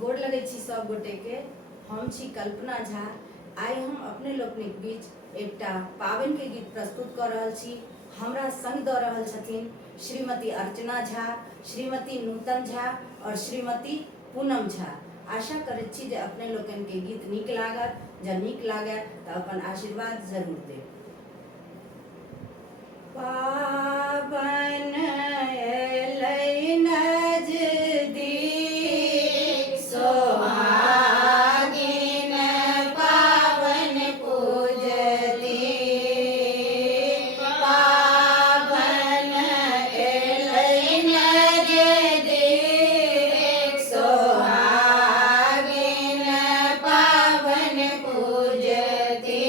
गोड़ लगे छी सब गोटे के। हम छी कल्पना झा। आई हम अपने लोकनिक बीच एकटा पावन के गीत प्रस्तुत कर रहल छी। हमरा संग द रहल छथिन श्रीमती अर्चना झा, श्रीमती नूतन झा और श्रीमती पूनम झा। आशा करैत छी जे अपने लोकन के गीत नीक लागत। जब नीक लागे तो अपन आशीर्वाद जरूर देब। पावन एलै नजदीक सोहागिन पावन पूजती। पावन एलै नजदीक सोहागिन पावन पूजती।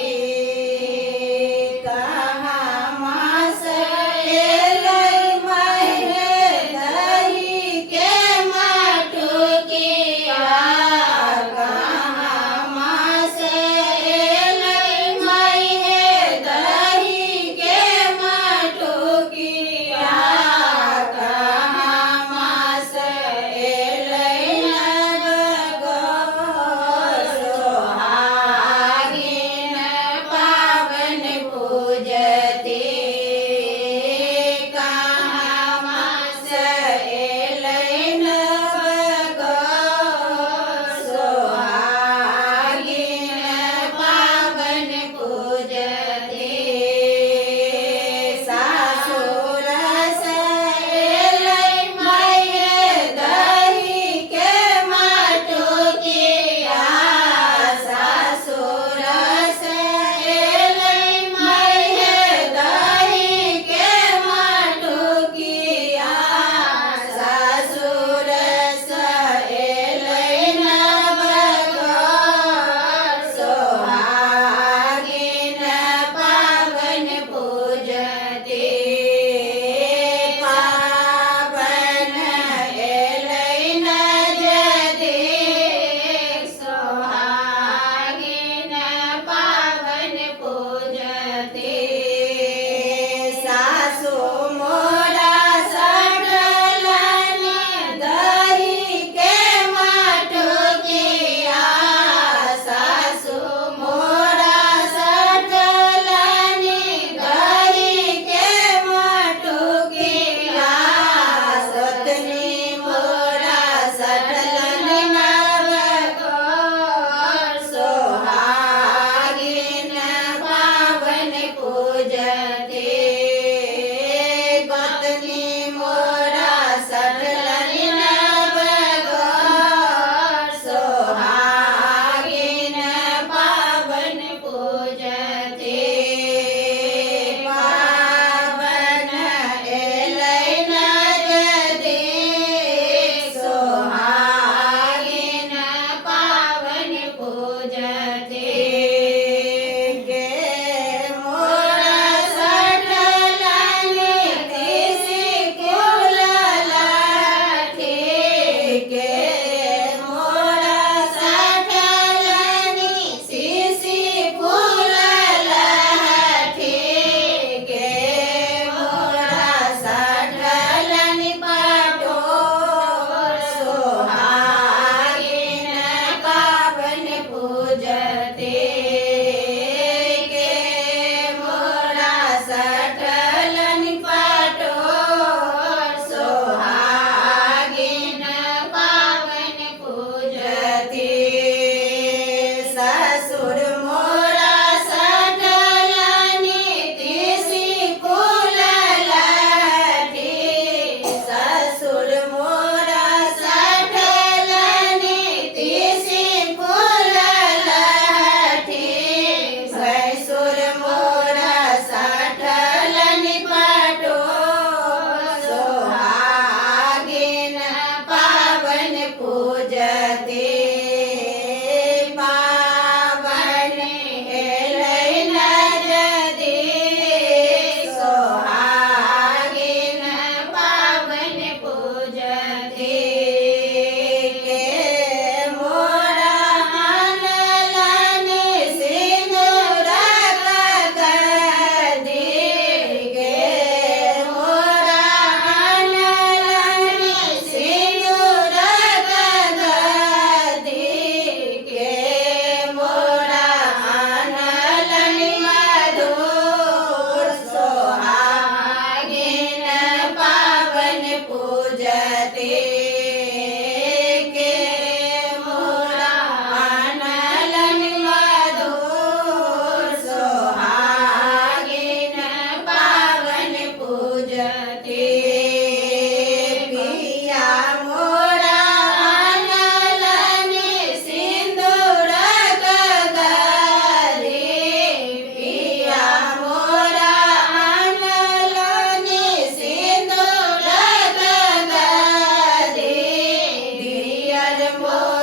जय माँ